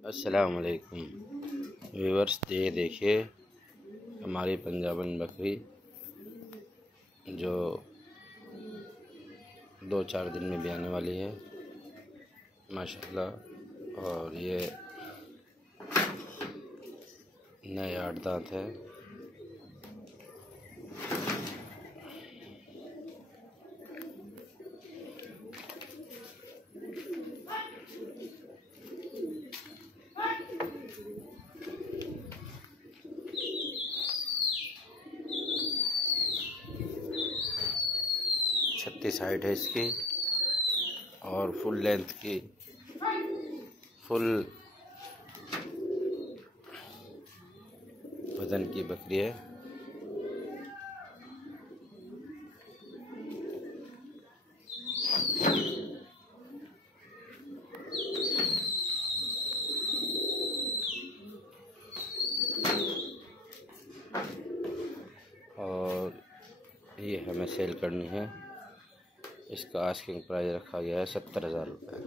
अस्सलाम वालेकुम व्यूअर्स, ये देखिए हमारी पंजाबन बकरी जो 2-4 दिन में भी आने वाली है माशाल्लाह। और ये नए 8 दांत है। छत्तीस हाइट है इसकी और फुल लेंथ की फुल वजन की बकरी है। और ये हमें सेल करनी है। इसका आस्किंग प्राइस रखा गया है 70,000 रुपये।